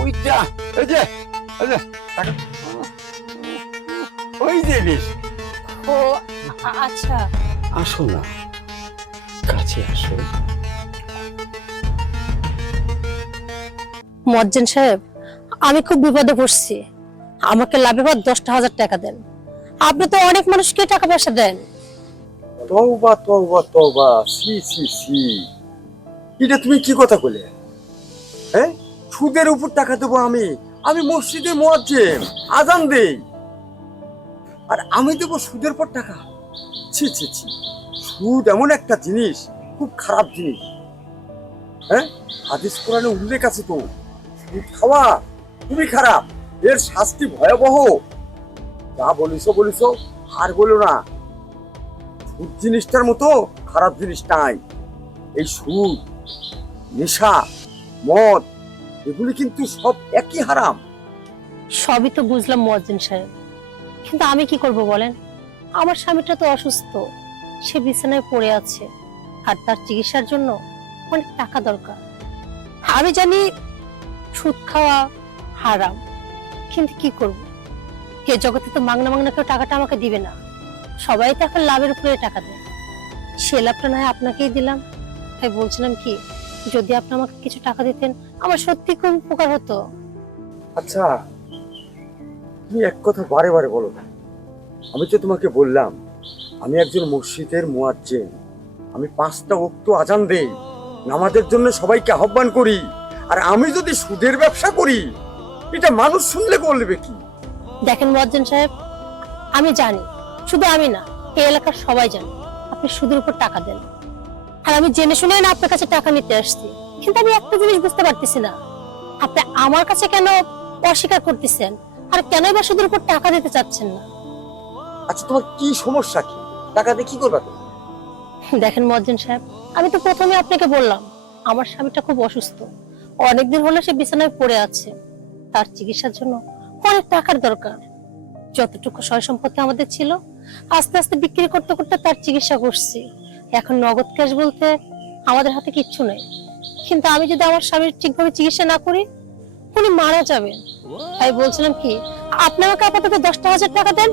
ওইটা এই যে এই যে টাকা, ওই যে ইলিশ। ও আচ্ছা। আসো না, কাছে আসো। মজ্জেন সাহেব, আমি খুব বিপদে পড়ছি, আমাকে লাভে 10,000 টাকা দেন। আপনি তো অনেক মানুষকে টাকা পয়সা দেন। তওবা তওবা তওবা, সি সি সি, এটা তুমি কি কথা বলে? হ্যাঁ, সুদের উপর টাকা দেবো আমি? আমি মসজিদে মুয়াজ্জিন, আজান দেই, আর আমি দেবো সুদের পর টাকা? ছি ছি ছি, সুদ এমন একটা জিনিস, খুব খারাপ জিনিস। হ্যাঁ, হাদিস কোরআনে উল্লেখ আছে তো, সুদ খাওয়া খুবই খারাপ, এর শাস্তি ভয়াবহ। যা বলিস আর বলো না, সুদ জিনিসটার মতো খারাপ জিনিস নাই। এই সুদ, নেশা, মদ, এগুলি কিন্তু সব একই হারাম। সবই তো বুঝলাম মজ্জেন সাহেব, কিন্তু আমি কি করব বলেন? আমার স্বামীটা তো অসুস্থ, সে বিছানায় পড়ে আছে, আর তার চিকিৎসার জন্য অনেক টাকা দরকার। আমি জানি সুদ খাওয়া হারাম, কিন্তু কি করব? কে জগতে তো মাগনা মাগনা কেউ টাকাটা আমাকে দিবে না, সবাই তো এখন লাভের উপরে টাকা দেয়। সে লাভটা না হয় আপনাকেই দিলাম। তাই বলছিলাম কি, যদি আপনি আমাকে কিছু টাকা দিতেন, আমার সত্যি খুব উপকার হতো। আচ্ছা, তুমি এক কথা বারে বারে বলো না। আমি তো তোমাকে বললাম, আমি একজন মসজিদের মুয়াজ্জিন, আমি 5টা ওয়াক্ত আজান দেই, নামাজের জন্য সবাইকে আহ্বান করি। আর আমি যদি সুদের ব্যবসা করি, এটা মানুষ শুনলে বলবে কি? দেখেন মজ্জেন সাহেব, আমি জানি, শুধু আমি না, এই এলাকার সবাই জানে আপনি সুদের উপর টাকা দেন। আর আমি জেনে শুনে না আপনার কাছে টাকা নিতে আসছি, কিন্তু আমি একটা জিনিস বুঝতে পারতেছি না, আপনি আমার কাছে কেন অস্বীকার করতেছেন, আর কেনই বা সুদের উপর টাকা দিতে চাচ্ছেন না? আচ্ছা, তোমার কি সমস্যা কি? টাকা দিয়ে কি করবা তুমি? দেখেন মজ্জেন সাহেব, আমি তো প্রথমে আপনাকে বললাম আমার স্বামীটা খুব অসুস্থ, অনেকদিন হলো সে বিছানায় পড়ে আছে, তার চিকিৎসার জন্য অনেক টাকার দরকার। যতটুকু সয় সম্পত্তি আমাদের ছিল, আস্তে আস্তে বিক্রি করতে করতে তার চিকিৎসা করছি। এখন নগদ ক্যাশ বলতে আমাদের হাতে কিচ্ছু নেই। কিন্তু আমি যদি আমার স্বামীর ঠিকভাবে চিকিৎসা না করি, উনি মারা যাবেন। তাই বলছিলাম কি, আপনি আমাকে আপাতত 10,000 টাকা দেন,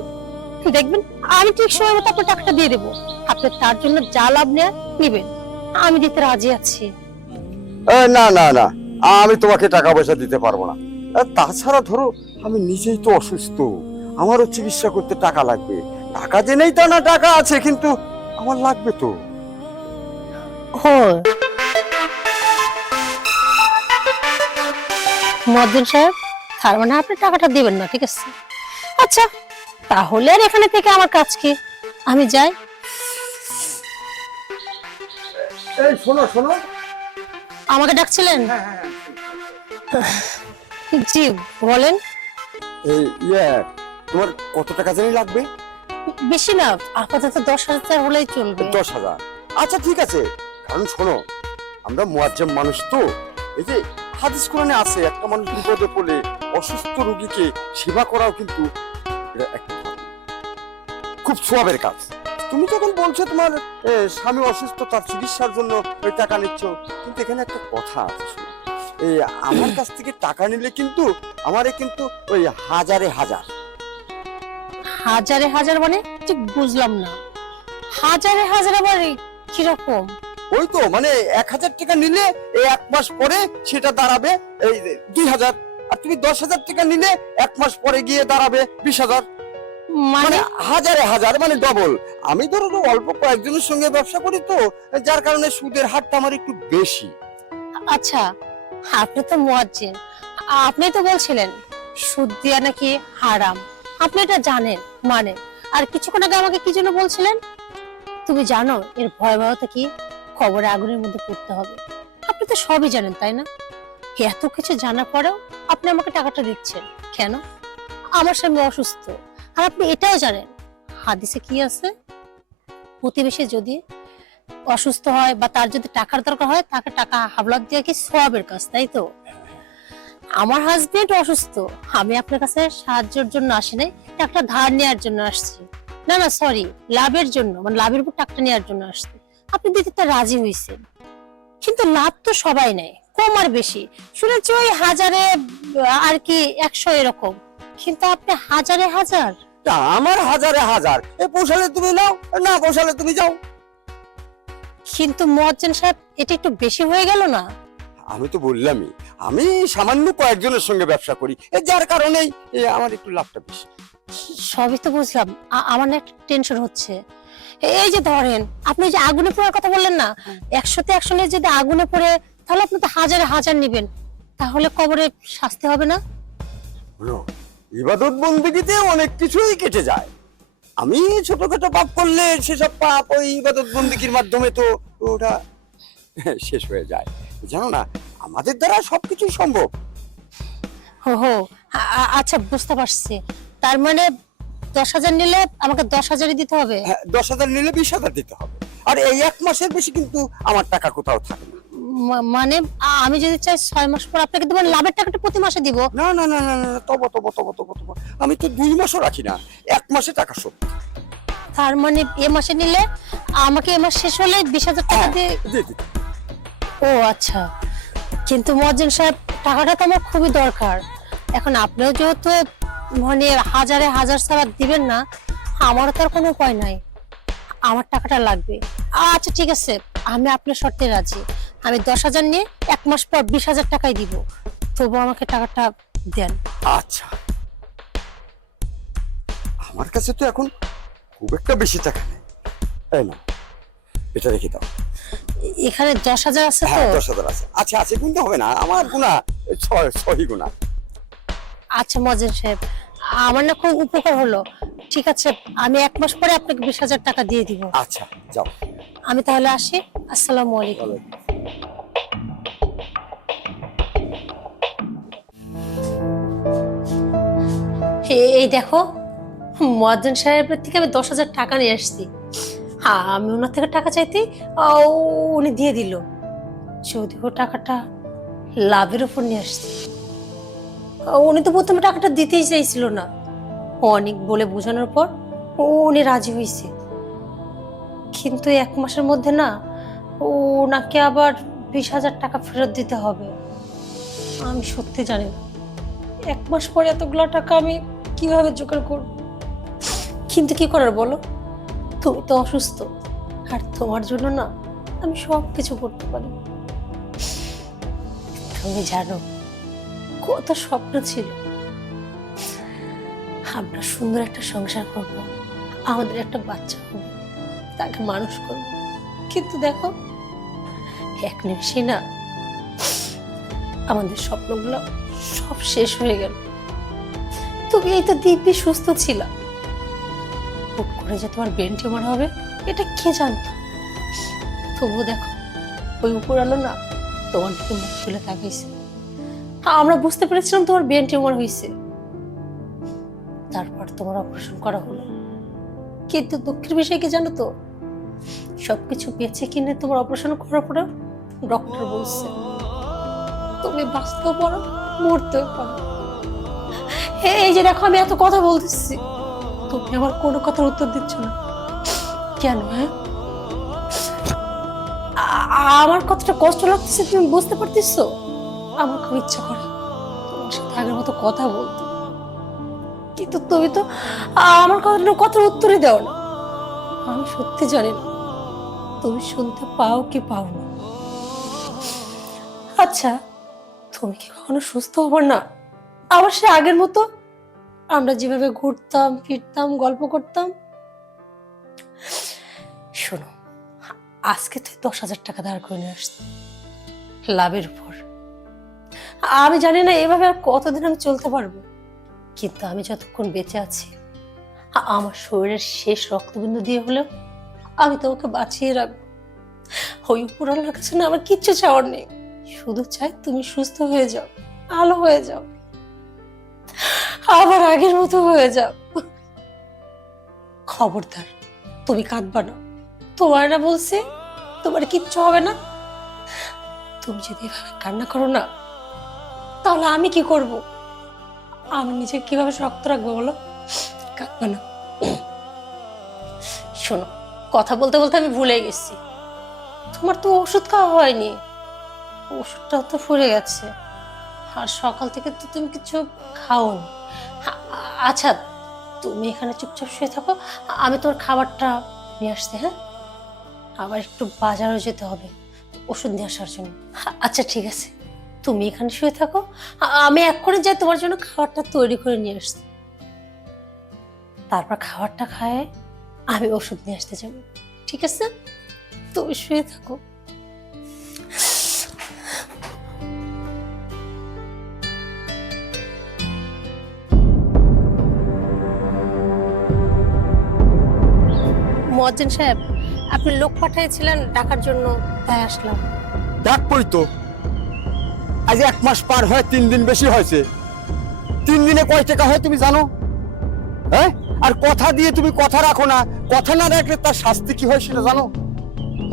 দেখবেন আমি ঠিক সময় মতো আপনার টাকাটা দিয়ে দেবো। আপনি তার জন্য যা লাভ নেবেন, আমি দিতে রাজি আছি। না না না, আমি তোমাকে টাকা পয়সা দিতে পারবো না। তাছাড়া ধরো, আমি নিজেই তো অসুস্থ, আমারও চিকিৎসা করতে টাকা লাগবে। টাকা যে নেই তা না, টাকা আছে, কিন্তু আমার লাগবে তো। ও মজ্জেন সাহেব, তার মানে আপনি টাকাটা দিবেন না, ঠিক আছে? আচ্ছা, তাহলে আর এখানে থেকে আমার কাজ কি? আমি যাই। এই শোনো শোনো, আমাকে ডাকছিলেন? জি বলেন। এই তোমার কত টাকা জানি লাগবে? বেশি না, আপাতত 10,000 হলেই চলবে। 10,000? আচ্ছা ঠিক আছে, কারণ শোনো, আমরা মুয়াজ্জিম মানুষ তো, এই যে হাদিস কোরআনে আছে, একটা মানুষ বিপদে পড়লে অসুস্থ রোগীকে সেবা করাও কিন্তু এটা একটা খুব সওয়াবের কাজ। তুমি যখন বলছো তোমার স্বামী অসুস্থ, তার চিকিৎসার জন্য ওই টাকা নিচ্ছ, কিন্তু এখানে একটা কথা আছে, শোনো, এই আমার কাছ থেকে টাকা নিলে কিন্তু আমারে কিন্তু ওই হাজারে হাজার। হাজারে হাজার মানে ঠিক বুঝলাম না। হাজারে হাজার আবার কিরকম? ওই তো মানে 1,000 টাকা নিলে এই 1 মাস পরে সেটা দাঁড়াবে এই 2,000, আর তুমি 10,000 টাকা নিলে 1 মাস পরে গিয়ে দাঁড়াবে 20,000। মানে মানে হাজারে হাজার, মানে ডবল। আমি ধরো তো অল্প কয়েকজনের সঙ্গে ব্যবসা করি তো, যার কারণে সুদের হারটা আমার একটু বেশি। আচ্ছা, আপনি তো মুয়াজ্জিন, আপনি তো বলছিলেন সুদ দেয়া নাকি হারাম, আপনি এটা জানেন মানে, আর কিছুক্ষণ আগে আমাকে কি জন্য বলছিলেন? তুমি জানো এর ভয়াবহতা কি? খবরে আগুনের মধ্যে পড়তে হবে। আপনি তো সবই জানেন, তাই না? এত কিছু জানার পরেও আপনি আমাকে টাকাটা দিচ্ছেন কেন? আমার স্বামী অসুস্থ, আর আপনি এটাও জানেন হাদিসে কি আছে, প্রতিবেশী যদি অসুস্থ হয় বা তার যদি টাকার দরকার হয়, তাকে টাকা হাবলাত দিয়ে কি সওয়াবের কাজ, তাই তো? আমার হাজবেন্ড অসুস্থ, আমি আপনার কাছে সাহায্যের জন্য আসি নাই, টাকাটা ধার নেওয়ার জন্য আসছি। না না সরি, লাভের জন্য, মানে লাভের উপর টাকাটা নেওয়ার জন্য আসছি। আপনি দিতে তো রাজি হয়েছেন, কিন্তু লাভ তো সবাই নেয়, কম আর বেশি শুনেছি ওই হাজারে আর কি 100 এরকম, কিন্তু আপনি হাজারে হাজার। তা আমার হাজারে হাজার, এ পোষালে তুমি নাও, না পোষালে তুমি যাও। কিন্তু মুয়াজ্জিন সাহেব, এটা একটু বেশি হয়ে গেল না? আমি তো বললামই, আমি সামান্য কয়েকজনের সঙ্গে ব্যবসা করি, যার কারণেই আমার একটু লাভটা বেশি। সবই তো বুঝলাম, আমার না একটা টেনশন হচ্ছে। এই যে ধরেন আপনি যে আগুনে পোড়ার কথা বললেন না, 100তে 100 নিয়ে যদি আগুনে পড়ে, তাহলে আপনি তো হাজারে হাজার নেবেন, তাহলে কবরে শাস্তি হবে না? হলো, ইবাদত বন্দেগীতে অনেক কিছুই কেটে যায়। আমি ছোটখাটো পাপ করলে সেসব পাপ ওই ইবাদত বন্দেগীর মাধ্যমে তো ওটা শেষ হয়ে যায়। জানো না, আমাদের দ্বারা সবকিছু সম্ভব। হো হো, আচ্ছা বুঝতে পারছি। তার মানে 10,000 নিলে আমাকে 10,000ই দিতে হবে? হ্যাঁ, 10,000 নিলে 20,000 দিতে হবে। আর এই 1 মাসের বেশি কিন্তু আমার টাকা কোথাও থাকে না। মানে আমি যদি চাই 6 মাস পর আপনাকে দেব, লাভের টাকাটা প্রতি মাসে দিব? না না না না না, তবা তবা তবা তবা তবা, আমি তো 2 মাসও রাখি না, 1 মাসে টাকা শোধ। তার মানে এ মাসে নিলে আমাকে এ মাস শেষ হলে 20,000 টাকা দিয়ে? ও আচ্ছা, কিন্তু মুয়াজ্জিন সাহেব, টাকাটা তো আমার খুবই দরকার। এখন আপনিও যেহেতু মানে হাজারে হাজার ছাড়া দিবেন না, আমারও তো আর কোনো উপায় নাই, আমার টাকাটা লাগবে। আচ্ছা ঠিক আছে, আমি আপনার শর্তে রাজি। আমি 10,000 নিয়ে 1 মাস পর 20,000 টাকাই দিব, তবু আমাকে টাকাটা দেন। আচ্ছা, আমার কাছে তো এখন খুব একটা বেশি টাকা নেই, তাই না? এটা রেখে দাও। এখানে 10,000 আছে তো? হ্যাঁ, 10,000 আছে। আচ্ছা আছে, গুনতে হবে না, আমার গুণা সহি গুণা। আচ্ছা মুয়াজ্জিন সাহেব, আমার না খুব উপকার হলো। ঠিক আছে, আমি 1 মাস পরে আপনাকে 20,000 টাকা দিয়ে দিব। আচ্ছা যাও, আমি তাহলে আসি। আসসালামু আলাইকুম। এই দেখো, মুয়াজ্জিন সাহেবের থেকে আমি 10,000 টাকা নিয়ে আসছি। আমি ওনার থেকে টাকা চাইতে উনি দিয়ে দিল। যদিও টাকাটা লাভের উপর নিয়ে আসছি। উনি তো প্রথমে টাকাটা দিতেই চাইছিল না, অনেক বলে বোঝানোর পর উনি রাজি হয়েছে। কিন্তু 1 মাসের মধ্যে না ওনাকে আবার 20,000 টাকা ফেরত দিতে হবে। আমি সত্যি জানি না 1 মাস পরে এতগুলো টাকা আমি কিভাবে জোগাড় করব। কিন্তু কি করার বলো, তুমি তো অসুস্থ, আর তোমার জন্য না আমি সব কিছু করতে পারি। তুমি জানো কত স্বপ্ন ছিল, আমরা সুন্দর একটা সংসার করব, আমাদের একটা বাচ্চা হবে, তাকে মানুষ করব। কিন্তু দেখো, এক নিমিষে না আমাদের স্বপ্নগুলো সব শেষ হয়ে গেল। তুমি এই তো দিব্যি সুস্থ ছিলা, হুট করে যে তোমার ব্রেন টিউমার হবে এটা কে জানতো? তবুও দেখো, ওই উপর আলো না তোমার দিকে মুখ তুলে তাকাইছে। আমরা বুঝতে পেরেছিলাম তোমার ব্রেন টিউমার হয়েছে, তারপর তোমার অপারেশন করা হলো। কিন্তু দুঃখের বিষয় কি জানো তো, সবকিছু বেঁচে কিনে তোমার অপারেশন করার পরে ডক্টর বলছে তুমি বাঁচতেও পারো, মরতেও পারো। এই যে দেখো, আমি এত কথা বলতেছি, তুমি আমার কোনো কথার উত্তর দিচ্ছ না কেন? হ্যাঁ, আমার কতটা কষ্ট লাগতেছে তুমি বুঝতে পারতেছো? আমার খুব ইচ্ছা করে তোমার সাথে আগের মতো কথা বলতে, কিন্তু তুমি তো আমার কথার উত্তরই দাও না। আমি সত্যি জানি না তুমি শুনতে পাও কি পাও না। আচ্ছা, তুমি কি কখনো সুস্থ হবে না আবার সে আগের মতো, আমরা যেভাবে ঘুরতাম ফিরতাম গল্প করতাম? শোনো, আজকে তুই 10,000 টাকা ধার করে নিয়ে আসছি লাভের উপর। আমি জানি না এভাবে আর কতদিন আমি চলতে পারবো, কিন্তু আমি যতক্ষণ বেঁচে আছি, আমার শরীরের শেষ রক্তবিন্দু দিয়ে হলেও আমি তোমাকে বাঁচিয়ে রাখবো। ওই উপরওয়ালার কাছে না আমার কিচ্ছু চাওয়ার নেই, শুধু চাই তুমি সুস্থ হয়ে যাও, ভালো হয়ে যাও, আবার আগের মতো হয়ে যাও। খবরদার, তুমি কাঁদবা না, তোমার না বলছে তোমার কিচ্ছু হবে না। তুমি যদি এভাবে কান্না করো না, তাহলে আমি কি করব? আমি নিজে কিভাবে শক্ত রাখবো বলো? কাঁদবা না। শোনো, কথা বলতে বলতে আমি ভুলে গেছি, তোমার তো ওষুধ খাওয়া হয়নি। ওষুধটাও তো ফুরে গেছে, আর সকাল থেকে তো তুমি কিছু খাওনি। আচ্ছা, তুমি এখানে চুপচাপ শুয়ে থাকো, আমি তোর খাবারটা নিয়ে আসছি। হ্যাঁ, আবার একটু বাজারও যেতে হবে ওষুধ নিয়ে আসার জন্য। আচ্ছা ঠিক আছে, তুমি এখানে শুয়ে থাকো, আমি এক্ষুনি যাই তোমার জন্য খাবারটা তৈরি করে নিয়ে আসছি। তারপর খাবারটা খায় আমি ওষুধ নিয়ে আসতে যাবো, ঠিক আছে? তুমি শুয়ে থাকো। মুয়াজ্জিন সাহেব, আপনি লোক পাঠিয়েছিলেন ডাকার জন্য, তাই আসলাম। ডাক পড়ি তো, আজ 1 মাস পার হয়, 3 দিন বেশি হয়েছে। 3 দিনে কয় টাকা হয় তুমি জানো? হ্যাঁ, আর কথা দিয়ে তুমি কথা রাখো না, কথা না রাখলে তার শাস্তি কি হয় সেটা জানো?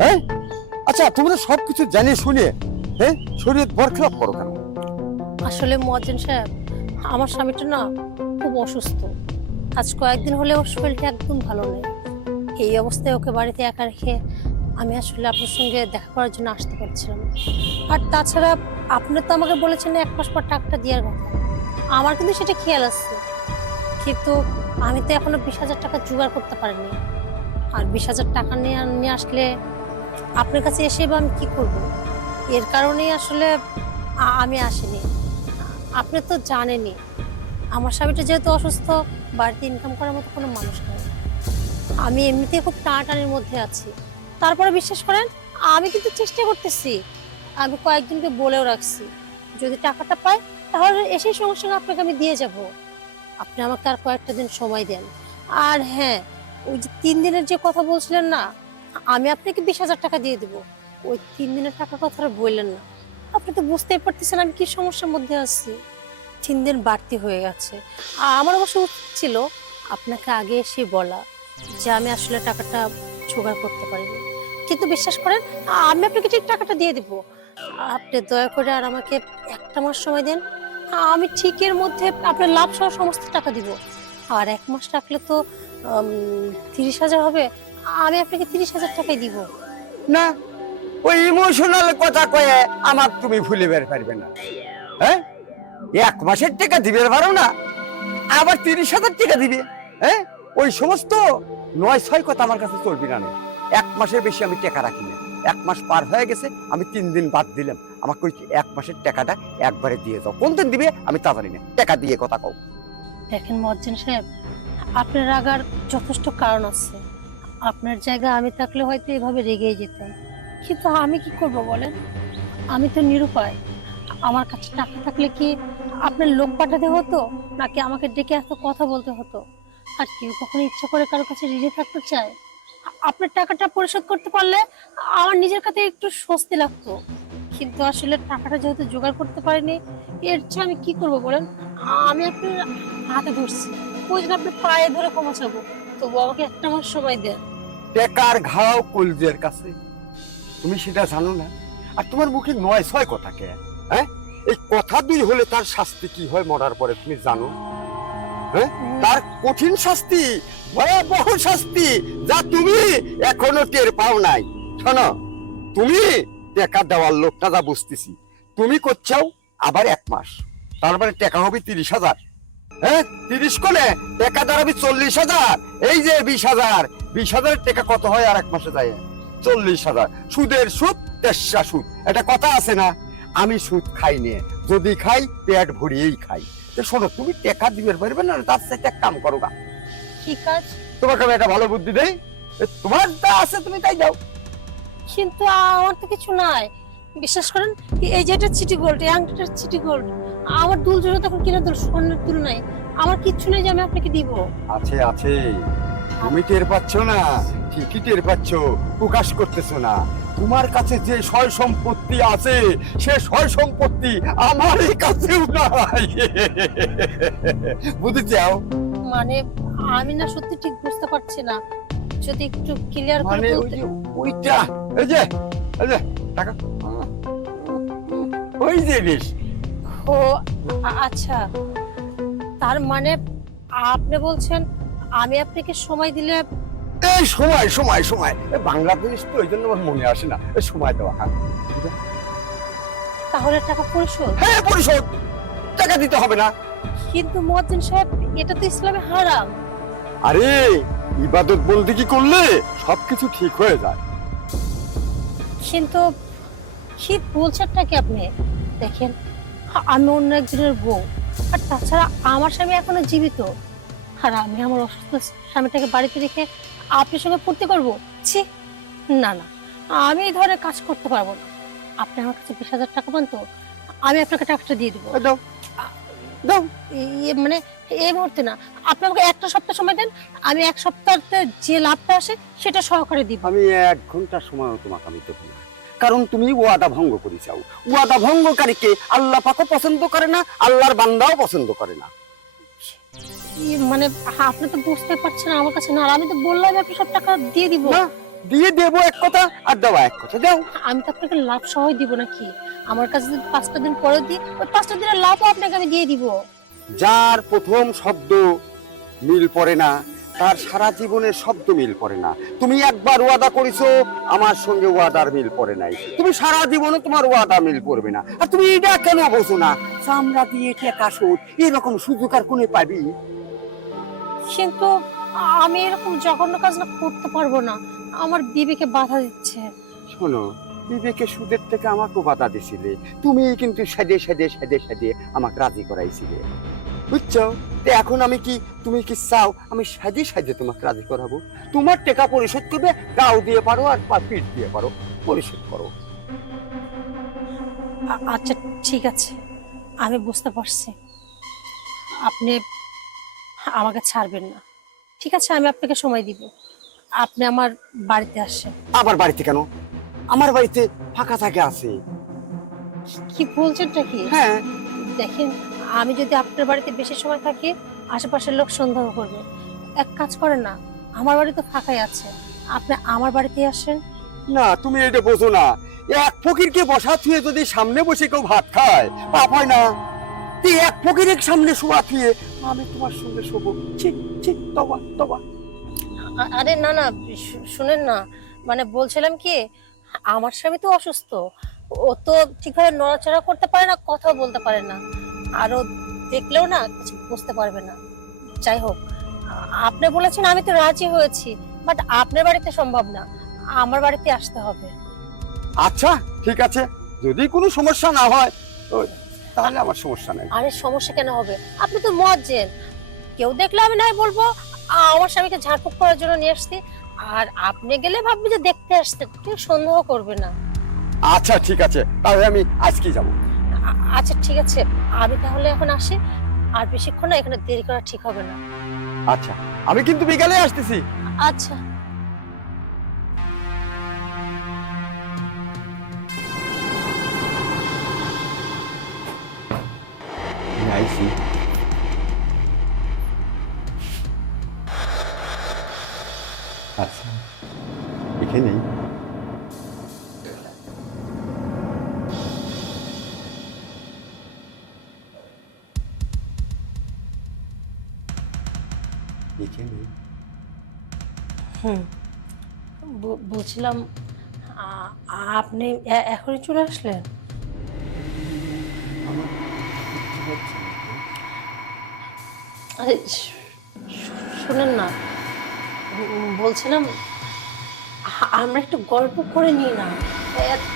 হ্যাঁ, আচ্ছা তোমরা সবকিছু জানিয়ে শুনে হ্যাঁ শরীয়ত বরখেলাপ করো কেন? আসলে মুয়াজ্জিন সাহেব, আমার স্বামীটা না খুব অসুস্থ। আজ কয়েকদিন হলে ওর শরীরটা একদম ভালো নেই। এই অবস্থায় ওকে বাড়িতে একা রেখে আমি আসলে আপনার সঙ্গে দেখা করার জন্য আসতে পারছিলাম না। আর তাছাড়া আপনি তো আমাকে বলেছেন 1 মাস পর টাকাটা দেওয়ার কথা, আমার কিন্তু সেটা খেয়াল আছে, কিন্তু আমি তো এখনো 20,000 টাকা জোগাড় করতে পারিনি। আর 20,000 টাকা নিয়ে আসলে আপনার কাছে এসে বা আমি কি করব? এর কারণেই আসলে আমি আসিনি। আপনি তো জানেনই আমার স্বামীটা যেহেতু অসুস্থ, বাড়িতে ইনকাম করার মতো কোনো মানুষ নেই। আমি এমনিতেই খুব টানাটানির মধ্যে আছি। তারপরে বিশ্বাস করেন, আমি কিন্তু চেষ্টা করতেছি। আমি কয়েকজনকে বলেও রাখছি, যদি টাকাটা পাই তাহলে এসেই সঙ্গে সঙ্গে আপনাকে আমি দিয়ে যাব। আপনি আমাকে আর কয়েকটা দিন সময় দেন। আর হ্যাঁ, ওই যে 3 দিনের যে কথা বলছিলেন না, আমি আপনাকে 20,000 টাকা দিয়ে দেবো। ওই 3 দিনের টাকার কথাটা বললেন না। আপনি তো বুঝতেই পারতেছেন আমি কি সমস্যার মধ্যে আছি। 3 দিন বাড়তি হয়ে গেছে। আমার অবশ্য উচিত ছিল আপনাকে আগে এসে বলা যে আমি আসলে টাকাটা জোগাড় করতে পারিনি, কিন্তু বিশ্বাস করেন আমি আপনাকে ঠিক টাকাটা দিয়ে দিব। আপনি দয়া করে আর আমাকে 1টা মাস সময় দেন, আমি ঠিক এর মধ্যে আপনার লাভ সহ সমস্ত টাকা দিব। আর 1 মাস রাখলে তো 30,000 হবে, আমি আপনাকে 30,000 টাকাই দিব। না, ওই ইমোশনাল কথা কয়ে আমার তুমি ভুলে বের পারবে না। হ্যাঁ, 1 মাসের টাকা দিবে পারো না, আবার 30,000 টাকা দিবে? হ্যাঁ, ওই সমস্ত 9-6 কথা আমার কাছে চলবি না। 1 মাসের বেশি আমি টাকা রাখি না। 1 মাস পার হয়ে গেছে, আমি 3 দিন বাদ দিলাম। আমাকে ওই 1 মাসের টাকাটা একবারে দিয়ে দাও। কোন দিন দিবে আমি তা জানি না, টাকা দিয়ে কথা কও। দেখেন মুয়াজ্জিন সাহেব, আপনার রাগার যথেষ্ট কারণ আছে। আপনার জায়গায় আমি থাকলে হয়তো এভাবে রেগেই যেতাম, কিন্তু আমি কি করব বলেন? আমি তো নিরুপায়। আমার কাছে টাকা থাকলে কি আপনার লোক পাঠাতে হতো, নাকি আমাকে ডেকে এত কথা বলতে হতো? আর কেউ কখনো ইচ্ছা করে কারো কাছে ঋণে থাকতে চায়? আপনার টাকাটা পরিশোধ করতে পারলে আমার নিজের কাছে একটু স্বস্তি লাগতো, কিন্তু আসলে টাকাটা যেহেতু জোগাড় করতে পারিনি, এর চেয়ে আমি কি করব বলেন? আমি আপনার হাতে ধরছি, ওই জন্য আপনার পায়ে ধরে ক্ষমা চাবো, তবু আমাকে 1টা মাস সময় দেন। টাকার ঘাও কলজের কাছে, তুমি সেটা জানো না? আর তোমার মুখে 9-6 কথা কে? হ্যাঁ, এই কথা 2 হলে তার শাস্তি কি হয় মরার পরে তুমি জানো? হ্যাঁ, তার কঠিন শাস্তি, ভয়াবহ শাস্তি, যা তুমি এখনো টের পাও নাই। শোনো, তুমি টাকা দেওয়ার লোকটা যা বুঝতেছি, তুমি করছাও আবার 1 মাস, তারপরে টাকা হবে 30,000। হ্যাঁ, 30 কোলে টাকা দাঁড়াবি 40,000। এই যে 20,000, 20,000 টাকা কত হয় আর 1 মাসে যায়? 40,000। সুদের সুদ, তেষ্টা সুদ, এটা কথা আছে না? আমি সুদ খাই নে, যদি খাই পেট ভরিয়েই খাই। তো শোনো, তুমি টাকা দিবে পারবে না, তার সাথে এক কাম করো গা। কি কাজ? তোমাকে আমি একটা ভালো বুদ্ধি দেই, তোমার যা আছে তুমি তাই দাও। কিন্তু আমার তো কিছু নাই। বিশ্বাস করেন, এই যে এটা সিটি গোল্ড, এই আংটিটা সিটি গোল্ড, আমার দুল জোড়া তখন কিনা দুল, স্বর্ণের দুল নাই, আমার কিচ্ছু নেই যে আমি আপনাকে দিব। আছে আছে, তুমি টের পাচ্ছ না? ঠিকই টের পাচ্ছ, প্রকাশ করতেছো না। তোমার কাছে যে সয় সম্পত্তি আছে, সে সয় সম্পত্তি আমারই কাছেও নাই। বুঝতে চাও? মানে আমি না সত্যি ঠিক বুঝতে পারছি না, যদি একটু ক্লিয়ার করে মানে বলতে। ওইটা, এই যে টাকা, ওই জিনিস। ও আচ্ছা, তার মানে আপনি বলছেন আমি আপনাকে সময় দিলে? এই সময় সময় সময়, বাংলা জিনিস তো ওই জন্য আমার মনে আসে না। এই সময় দেওয়া, হ্যাঁ তাহলে টাকা পরিশোধ? হ্যাঁ পরিশোধ, টাকা দিতে হবে না। কিন্তু মুয়াজ্জিন সাহেব, এটা তো ইসলামে হারাম। আরে ইবাদত বন্দেগী করলে সবকিছু ঠিক হয়ে যায়। কিন্তু কি বলছেনটা কি আপনি? দেখেন, আমি অন্য একজনের বউ, আর তাছাড়া আমার স্বামী এখনো জীবিত, আর আমি আমার অসুস্থ স্বামীটাকে বাড়িতে রেখে আপনার সঙ্গে ফুর্তি করবো? ছি, না না, আমি এই ধরনের কাজ করতে পারবো না। আপনি আমার কাছে 20,000 টাকা পান তো, আমি আপনাকে টাকাটা দিয়ে দিবো। দাও দাও। মানে এই মুহূর্তে না, আপনি আমাকে একটা সপ্তাহ সময় দেন, আমি এক সপ্তাহতে যে লাভটা আসে সেটা সহকারে দিব। আমি 1 ঘন্টা সময় তোমাকে আমি দেবো না, কারণ তুমি ওয়াদা ভঙ্গ করেছাও। ওয়াদা ভঙ্গকারীকে আল্লাহ পাকও পছন্দ করে না, আল্লাহর বান্দাও পছন্দ করে না। মানে আপনি তো বুঝতে পারছেন আমার কাছে না, আর আমি তো বললাম আপনি সব টাকা দিয়ে দিব। না, দিয়ে দেবো এক কথা আর দেওয়া এক কথা। দাও। আমি তো আপনাকে লাভ সহই দিব নাকি? আমার কাছে যদি 5টা দিন পরে দিই, ওই 5টা দিনের লাভও আপনাকে আমি দিয়ে দিব। যার প্রথম শব্দ মিল পড়ে না, তার সারা জীবনের শব্দ মিল পড়ে না। তুমি একবার ওয়াদা করেছো, আমার সঙ্গে ওয়াদার মিল পড়ে নাই, তুমি সারা জীবনে তোমার ওয়াদা মিল পড়বে না। আর তুমি এটা কেন বোঝো না? চামড়া দিয়ে টেকা সুদ, এরকম সুযোগ আর কোনে পাবি? কিন্তু আমি এরকম জঘন্য কাজ না করতে পারবো না, আমার বিবেকে বাধা দিচ্ছে। শোনো, বিবেকে সুদের থেকে আমাকেও বাধা দিছিলে, তুমি কিন্তু সেদে সেদে সেদে সেদে আমাকে রাজি করাইছিলে, বুঝছো? তো এখন আমি কি, তুমি কি চাও আমি সাজে সাজে তোমাকে রাজি করাবো? তোমার টাকা পরিশোধ করবে, গাও দিয়ে পারো আর পিঠ দিয়ে পারো, পরিশোধ করো। আচ্ছা ঠিক আছে, আমি বুঝতে পারছি আপনি আমাকে ছাড়বেন না। ঠিক আছে, আমি আপনাকে সময় দিব, আপনি আমার বাড়িতে আসেন। আবার বাড়িতে কেন? আমার বাড়িতে ফাঁকা জায়গা আছে। কি বলছেনটা কি? হ্যাঁ। দেখেন, আমি যদি আপনার বাড়িতে বেশি সময় থাকি, আশেপাশের লোক সন্দেহ করবে। এক কাজ করেন না, আমার বাড়ি তো ফাঁকাই আছে, আপনি আমার বাড়িতে আসেন। না, তুমি এটা বোঝো না। এক ফকিরকে বসা থুয়ে যদি সামনে বসে কেউ ভাত খায়, পাপ হয় না? তুই এক ফকিরের সামনে শোয়া থুয়ে আমি তোমার সঙ্গে শোবো? ঠিক ঠিক, তবা তবা। আরে না না, শুনেন না, মানে বলছিলাম কি, আমার স্বামী তো অসুস্থ, ও তো ঠিকভাবে নড়াচড়া করতে পারে না, কথা বলতে পারে না, আরো দেখলেও না কিছু বুঝতে পারবে না। যাই হোক, আপনি বলেছেন, আমি তো রাজি হয়েছি, বাট আপনার বাড়িতে সম্ভব না, আমার বাড়িতে আসতে হবে। আচ্ছা ঠিক আছে, যদি কোনো সমস্যা না হয় তাহলে আমার সমস্যা নেই। আরে সমস্যা কেন হবে? আপনি তো মুয়াজ্জিন, কেউ দেখলে আমি নাই বলবো আমার স্বামীকে ঝাড়ফুঁক করার জন্য নিয়ে আসছি, আর আপনি গেলে ভাববে যে দেখতে আসতে, কেউ সন্দেহ করবে না। আচ্ছা ঠিক আছে, তাহলে আমি আজকে যাব। আচ্ছা ঠিক আছে, আমি তাহলে এখন আসি, আর বেশিক্ষণ না এখানে দেরি করা ঠিক হবে না। আচ্ছা, আমি কিন্তু বিকালে আসতেছি। আচ্ছা। আইসি। আচ্ছা, এখানেই। এখানেই। বলছিলাম, আপনি এখনই চলে আসলেন? আরে শুনেন না, বলছিলাম আমরা একটু গল্প করে নিই না,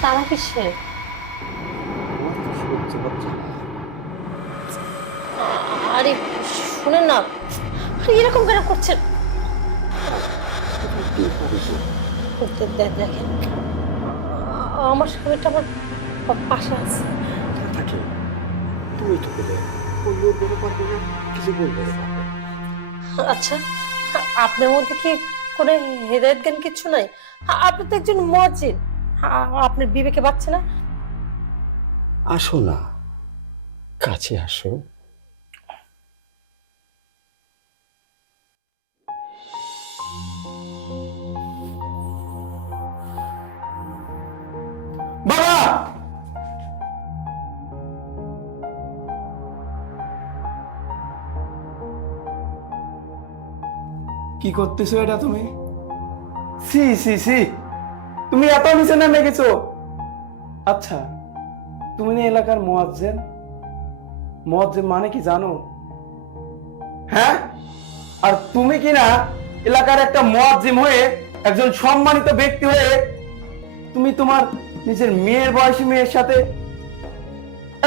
তারা কিসের? আরে শুনেন না, আরে এরকম কেন করছেন? দেখেন, আমার স্বামীটা আমার পাশে আছে। থাকে, তুমি তো বলে বললেও বলে পারবে না, কিছু বলবে না। আচ্ছা, আপনার মধ্যে কি কোনো হেদায়েত জ্ঞান কিছু নাই? আপনি তো একজন মুয়াজ্জিন, আপনার বিবেকে বাচ্ছে না? আসো না, কাছে আসো। বাবা! কি করতেছো এটা তুমি? সি সি সি, তুমি এত নিচে নেমে গেছো? আচ্ছা, তুমি না এলাকার মুয়াজ্জিন? মুয়াজ্জিন মানে কি জানো? হ্যাঁ, আর তুমি কি না এলাকার একটা মুয়াজ্জিন হয়ে, একজন সম্মানিত ব্যক্তি হয়ে, তুমি তোমার নিজের মেয়ের বয়সী মেয়ের সাথে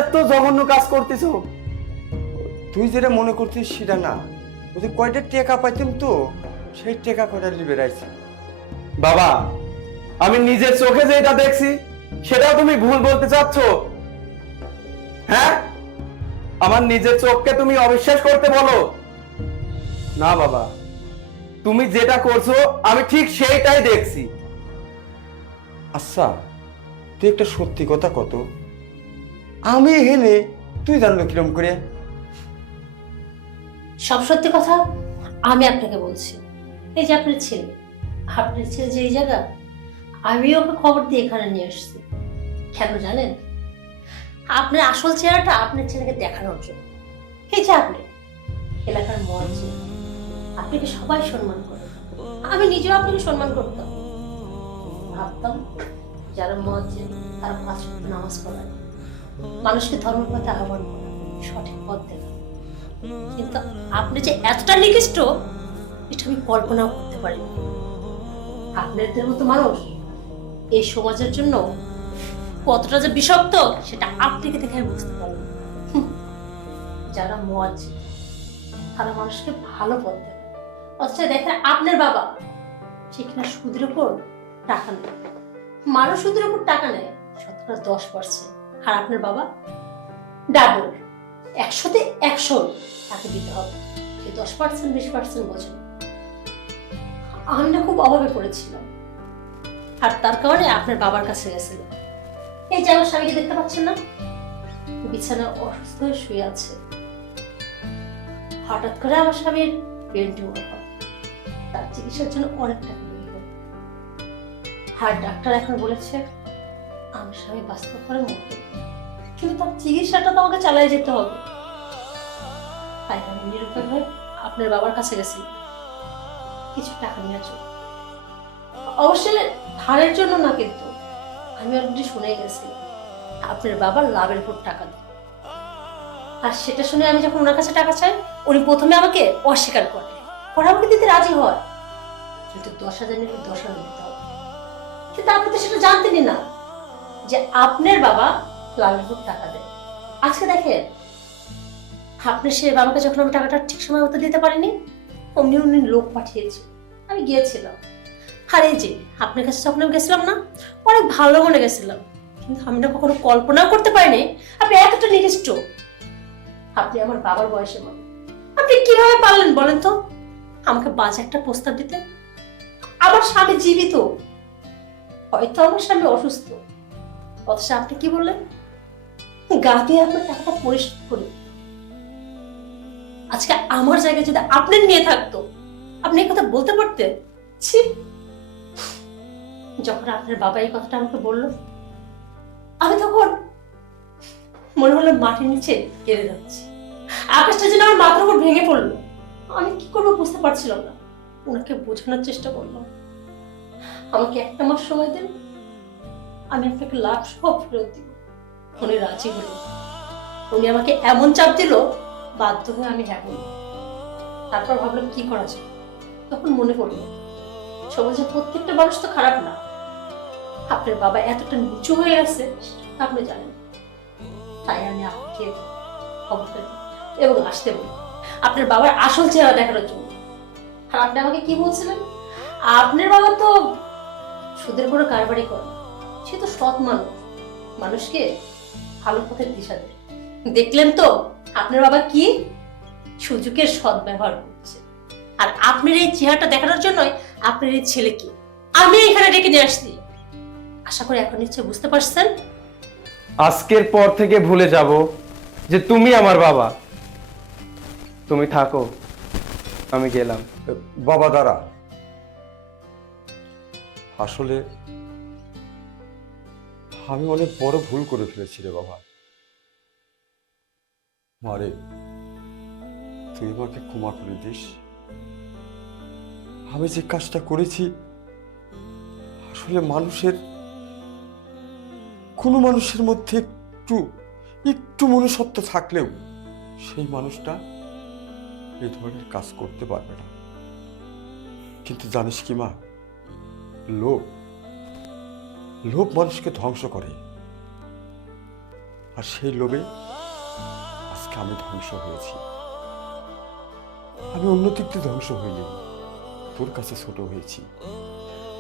এত জঘন্য কাজ করতেছো? তুই যেটা মনে করছিস সেটা না। ওদের কয়টা টেকা পাইতাম তো, সেই টেকা কয়টা লিবে রাখছি। বাবা, আমি নিজের চোখে যেটা দেখছি সেটাও তুমি ভুল বলতে চাচ্ছ? হ্যাঁ, আমার নিজের চোখকে তুমি অবিশ্বাস করতে বলো? না বাবা, তুমি যেটা করছো আমি ঠিক সেইটাই দেখছি। আচ্ছা, তুই একটা সত্যি কথা কত, আমি হেনে তুই জানলো কিরম করে? সব সত্যি কথা আমি আপনাকে বলছি। এই যে আপনার ছেলে যে এই জায়গা, আমি ওকে খবর দিয়ে এখানে নিয়ে আসছি। কেন জানেন? আপনার আসল চেহারাটা আপনার ছেলেকে দেখানোর জন্য। এই যে আপনি এলাকার মুয়াজ্জিন, আপনাকে সবাই সম্মান করে, আমি নিজেও আপনাকে সম্মান করতাম। ভাবতাম যারা মুয়াজ্জিন তারা 5 ওয়াক্ত নামাজ পড়ায়, মানুষকে ধর্মের পথে আহ্বান করে, সঠিক পথ দেখায়। কিন্তু আপনি যে এতটা নিকৃষ্ট, এটা আমি কল্পনাও করতে পারিনি। আপনাদের মতো মানুষ এই সমাজের জন্য কতটা যে বিষাক্ত সেটা আপনাকে দেখে আমি বুঝতে পারলাম। যারা মুয়াজ্জিন তারা মানুষকে ভালো পথ দেয়, অথচ দেখেন আপনার বাবা সেখানে সুদের উপর টাকা নেয়। মানুষ সুদের উপর টাকা নেয় 10%, আর আপনার বাবা ডাবল, 100-তে 100 তাকে দিতে হবে। সেই 10% 20% বোঝেন। আমি না খুব অভাবে পড়েছিলাম, আর তার কারণে আপনার বাবার কাছে গেছিল। এই যে আমার স্বামীকে দেখতে পাচ্ছেন না, বিছানায় অসুস্থ হয়ে শুয়ে আছে। হঠাৎ করে আমার স্বামীর ব্রেন টিউমার হয়, তার চিকিৎসার জন্য অনেক টাকা লেগে গেল। আর ডাক্তার এখন বলেছে আমার স্বামী বাঁচতে পারে মরতে, কিন্তু তার চিকিৎসাটা তো আমাকে চালিয়ে যেতে হবে। তাই আমি নিরুপায় হয়ে আপনার বাবার কাছে গেছি কিছু টাকা নেওয়ার জন্য। অবশ্যই ধারের জন্য না, কিন্তু আমি অলরেডি শুনে গেছি আপনার বাবার লাভের উপর টাকা দেয়। আর সেটা শুনে আমি যখন ওনার কাছে টাকা চাই, উনি প্রথমে আমাকে অস্বীকার করে, পরে আমাকে দিতে রাজি হয়, কিন্তু 10,000 নিলে 10,000 দিতে হবে। কিন্তু আপনি তো সেটা জানতেনই না যে আপনার বাবা লাভের উপর টাকা দেয়। আজকে দেখেন, আপনার সে বাবাকে যখন আমি টাকাটা ঠিক সময় মতো দিতে পারিনি, অমনি উনি লোক পাঠিয়েছে, আমি গিয়েছিলাম। আর এই যে আপনার কাছে যখন আমি গেছিলাম না, অনেক ভালো মনে গেছিলাম, কিন্তু আমি না কখনো কল্পনাও করতে পারিনি আপনি এতটা নিকৃষ্ট। আপনি আমার বাবার বয়সে মানুষ, আপনি কিভাবে পারলেন বলেন তো আমাকে বাজে একটা প্রস্তাব দিতে? আমার স্বামী জীবিত, হয়তো আমার স্বামী অসুস্থ, অথচ আপনি কি বললেন? গা দিয়ে আপনার টাকাটা পরিশোধ করি। আজকে আমার জায়গায় যদি আপনার নিয়ে থাকতো, আপনি এই কথা বলতে পারতেন? ছি! যখন আপনার বাবা এই কথাটা আমাকে বলল, আমি তখন মনে হলো মাটির নিচে কেড়ে যাচ্ছি, আকাশটা যেন আমার মাথার উপর ভেঙে পড়লো। আমি কি করবো বুঝতে পারছিলাম না। ওনাকে বোঝানোর চেষ্টা করলাম, আমাকে 1 মাস সময় দেন, আমি আপনাকে লাভ সব ফেরত দিব। উনি রাজি হলেন। উনি আমাকে এমন চাপ দিল, বাধ্য হয়ে আমি হ্যাঁ বললাম। তারপর ভাবলাম কি করা যায়। তখন মনে পড়লো সমাজের প্রত্যেকটা মানুষ তো খারাপ না। আপনার বাবা এতটা নিচু হয়ে গেছে সেটা আপনি জানেন। তাই আমি আপনাকে খবর দিই এবং আসতে বলি আপনার বাবার আসল চেহারা দেখানোর জন্য। আর আপনি আমাকে কি বলছিলেন? আপনার বাবা তো সুদের কোনো কারবারই করে, সে তো সৎ মানুষ, মানুষকে ভালো পথের দিশা দেয়। দেখলেন তো আপনার বাবা কি সুযোগের সৎ ব্যবহার করছে। আর আপনার এই চেহারাটা দেখানোর জন্যই আপনার এই ছেলেকে আমি এখানে ডেকে নিয়ে আসছি। আশা করি এখন নিশ্চয় বুঝতে পারছেন। আজকের পর থেকে ভুলে যাব যে তুমি আমার বাবা। তুমি থাকো, আমি গেলাম। বাবা দাঁড়া, আসলে আমি অনেক বড় ভুল করে ফেলেছি রে বাবা। মারে, তুই আমাকে ক্ষমা করে দিস। আমি যে কাজটা করেছি, আসলে কোনো মানুষের মধ্যে একটু একটু মনুষ্যত্ব থাকলেও সেই মানুষটা এই ধরনের কাজ করতে পারবে না। কিন্তু জানিস কি মা, লোভ লোভ মানুষকে ধ্বংস করে। আর সেই লোভে আজকে আমি ধ্বংস হয়েছি। আমি অন্য দিক দিয়ে ধ্বংস হইনি, তোর কাছে ছোট হয়েছি,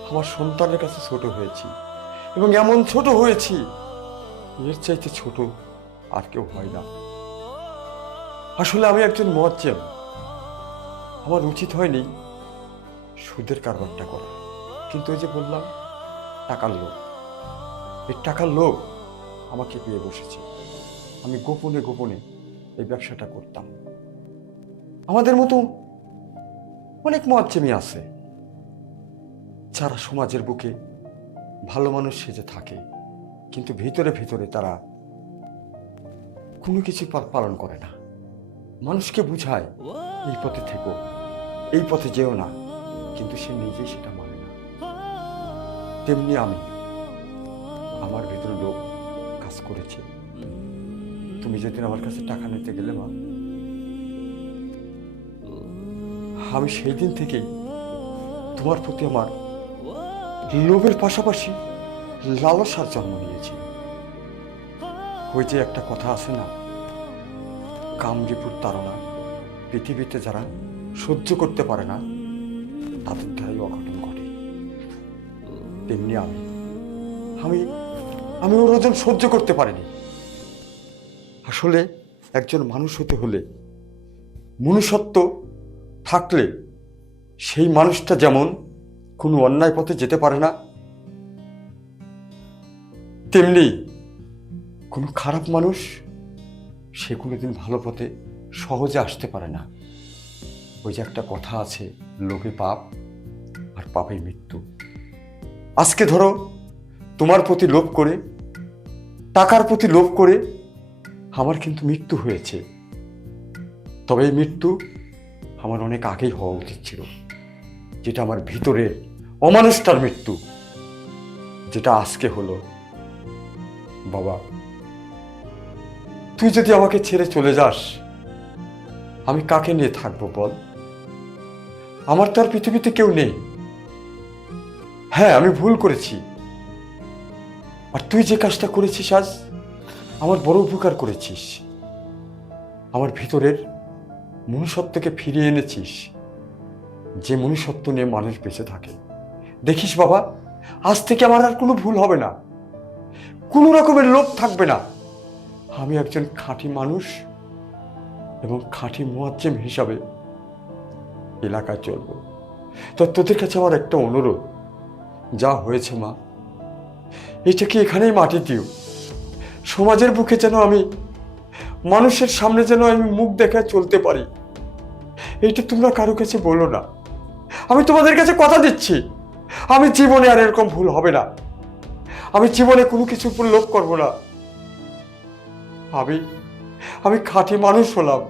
আমার সন্তানের কাছে ছোট হয়েছি, এবং এমন ছোট হয়েছি এর চাইতে ছোট আর কেউ হয় না। আসলে আমি একজন মুয়াজ্জিম, আমার উচিত হয়নি সুদের কারবারটা করা, কিন্তু ওই যে বললাম টাকার লোভ, এই টাকার লোভ আমাকে পেয়ে বসেছে। আমি গোপনে গোপনে এই ব্যবসাটা করতাম। আমাদের মতো অনেক মুয়াজ্জিমই আছে যারা সমাজের বুকে ভালো মানুষ সেজে থাকে, কিন্তু ভিতরে ভিতরে তারা কোনো কিছু পালন করে না। মানুষকে বুঝায় এই পথে থেকো, এই পথে যেও না, কিন্তু সে নিজেই সেটা মানে না। তেমনি আমি, আমার ভিতরে লোক কাজ করেছে। তুমি যেদিন আমার কাছে টাকা নিতে গেলে মা, আমি সেই দিন থেকেই তোমার প্রতি আমার লোভের পাশাপাশি লালসার জন্ম নিয়েছি। ওই যে একটা কথা আছে না, কামরূপের তাড়না পৃথিবীতে যারা সহ্য করতে পারে না তাদের দ্বারাই অঘটন ঘটে। তেমনি আমি আমি আমি ওর ওজন সহ্য করতে পারিনি। আসলে একজন মানুষ হতে হলে মনুষ্যত্ব থাকলে সেই মানুষটা যেমন কোনো অন্যায় পথে যেতে পারে না, তেমনি কোনো খারাপ মানুষ সে কোনোদিন ভালো পথে সহজে আসতে পারে না। ওই যে একটা কথা আছে, লোভে পাপ আর পাপে মৃত্যু। আজকে ধরো তোমার প্রতি লোভ করে, টাকার প্রতি লোভ করে আমার কিন্তু মৃত্যু হয়েছে। তবে এই মৃত্যু আমার অনেক আগেই হওয়া উচিত ছিল, যেটা আমার ভিতরের অমানুষটার মৃত্যু, যেটা আজকে হলো। বাবা, তুই যদি আমাকে ছেড়ে চলে যাস, আমি কাকে নিয়ে থাকবো বল? আমার তো আর পৃথিবীতে কেউ নেই। হ্যাঁ, আমি ভুল করেছি, আর তুই যে কাজটা করেছিস আজ আমার বড় উপকার করেছিস। আমার ভিতরের মনুষ্যত্বকে ফিরিয়ে এনেছিস, যে মনুষ্যত্ব নিয়ে মানুষ বেঁচে থাকে। দেখিস বাবা, আজ থেকে আমার আর কোনো ভুল হবে না, কোনো রকমের লোভ থাকবে না। আমি একজন খাঁটি মানুষ এবং খাঁটি মুয়াজ্জিম হিসাবে এলাকায় চলবো। তো তোদের কাছে আমার একটা অনুরোধ, যা হয়েছে মা, এটাকে এখানেই মাটি দিও। সমাজের বুকে যেন আমি, মানুষের সামনে যেন আমি মুখ দেখায় চলতে পারি, এইটা তোমরা কারো কাছে বলো না। আমি তোমাদের কাছে কথা দিচ্ছি, আমি জীবনে আর এরকম ভুল হবে না। আমি জীবনে কোনো কিছুর উপর লোভ করবো না। আমি খাঁটি মানুষ হলাম,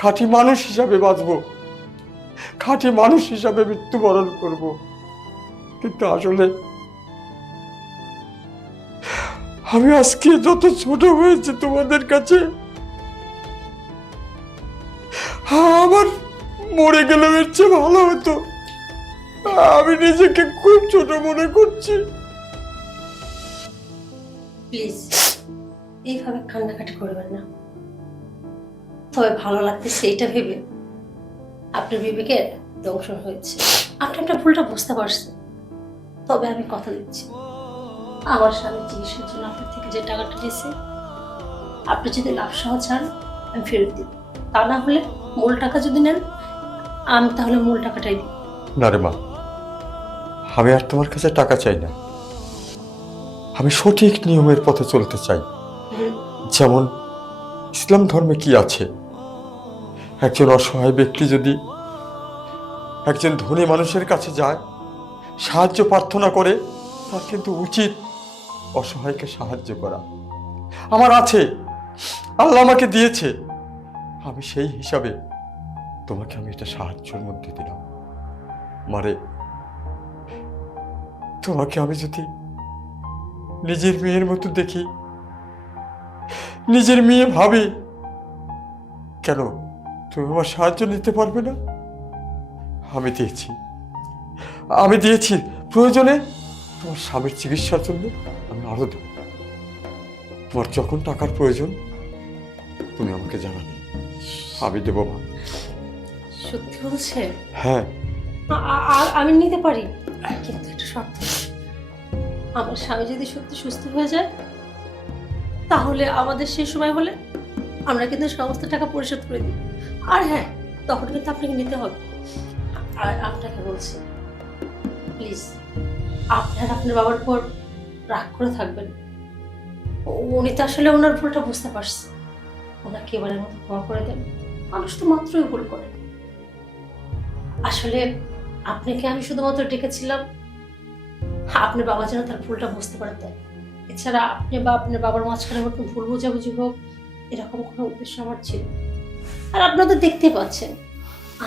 খাঁটি মানুষ হিসাবে বাঁচবো, খাঁটি মানুষ হিসাবে মৃত্যুবরণ করব। কিন্তু আসলে আমি আজকে যত ছোট হয়েছে তোমাদের কাছে, আমার মরে গেলেও এর চেয়ে ভালো হতো। আমি নিজেকে খুব ছোট মনে করছি। প্লিজ এইভাবে কান্নাকাটি করবেন না। তবে ভালো লাগতেছে এইটা ভেবে আপনার বিবেকের দংশন হয়েছে। আপনি আপনার ভুলটা বুঝতে পারছেন। তবে আমি কথা দিচ্ছি, আমার স্বামী চিকিৎসার জন্য আপনার থেকে যে টাকাটা নিয়েছে, আপনি যদি লাভ সহ চান আমি ফেরত দিব। তা না হলে মূল টাকা যদি নেন, আমি তাহলে মূল টাকাটাই দিই। না রে মা, আমি আর তোমার কাছে টাকা চাই না। আমি সঠিক নিয়মের পথে চলতে চাই। যেমন ইসলাম ধর্মে কি আছে, একজন অসহায় ব্যক্তি যদি একজন ধনী মানুষের কাছে যায়, সাহায্য প্রার্থনা করে, তার কিন্তু উচিত অসহায়কে সাহায্য করা। আমার আছে, আল্লাহ আমাকে দিয়েছে, আমি সেই হিসাবে তোমাকে আমি এটা সাহায্যের মধ্যে দিলাম। মারে, তোমাকে আমি যদি নিজের মেয়ের মতো দেখি, নিজের মেয়ে ভাবে। কেন তুমি আমার সাহায্য নিতে পারবে না? আমি দিয়েছি প্রয়োজনে তোমার স্বামীর চিকিৎসার জন্য আমি আরো দেব। তোমার যখন টাকার প্রয়োজন তুমি আমাকে জানাবে, আমি দেবো মা। সত্যি বলছে? হ্যাঁ। আমি নিতে পারি, কিন্তু একটা শর্ত। আমার স্বামী যদি সত্যি সুস্থ হয়ে যায়, তাহলে আমাদের সেই সময় হলে আমরা কিন্তু সমস্ত টাকা পরিশোধ করে দিই। আর হ্যাঁ, তখন কিন্তু আপনাকে নিতে হবে। আর আপনাকে বলছি, প্লিজ আপনার বাবার উপর রাগ করে থাকবেন। উনি তো আসলে ওনার ভুলটা বুঝতে পারছে। ওনাকে এবারের মতো ক্ষমা করে দেন। মানুষ তো মাত্রই ভুল করে। আসলে আপনাকে আমি শুধুমাত্র ডেকেছিলাম আপনার বাবা যেন তার ভুলটা বুঝতে পারে, তাই। এছাড়া আপনি বা আপনার বাবার মাঝখানে কোনো ভুল বোঝাবুঝি হোক, এরকম কোনো উদ্দেশ্য আমার ছিল। আর আপনারা তো দেখতেই পাচ্ছেন,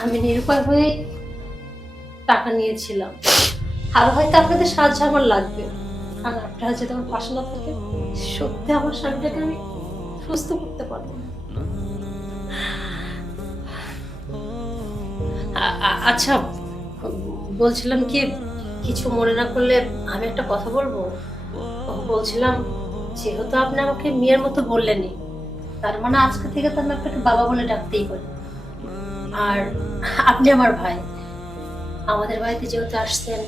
আমি নিরুপায় হয়ে টাকা নিয়েছিলাম। আরো হয়তো আপনাদের সাহায্য আমার লাগবে। আর আপনারা যদি আমার পাশে না থাকে, সত্যি আমার স্বামীটাকে আমি সুস্থ করতে পারবো না। আচ্ছা, বলছিলাম কি, কিছু মনে না করলে আমি একটা কথা বলবো। বলছিলাম, যেহেতু আপনি আমাকে মেয়ের মতো বললেনই, তার মানে আজকে থেকে তো আমি আপনাকে বাবা বলে ডাকতেই পারি। আর আপনি আমার ভাই, আমাদের বাড়িতে যেহেতু আসছেন,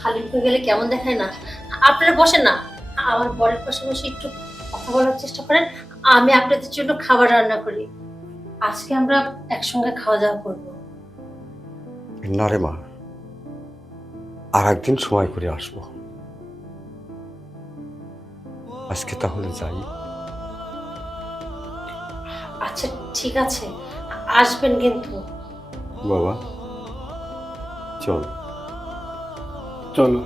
হালিমকে গেলে কেমন দেখায় না? আপনারা বসেন না, আমার বরের পাশে বসে একটু কথা বলার চেষ্টা করেন। আমি আপনাদের জন্য খাবার রান্না করি। আজকে আমরা একসঙ্গে খাওয়া দাওয়া করবো। না রে মা, আর একদিন সময় করে আসবো। আজকে তাহলে যাই। আচ্ছা ঠিক আছে, আসবেন কিন্তু। বাবা চল। চলো।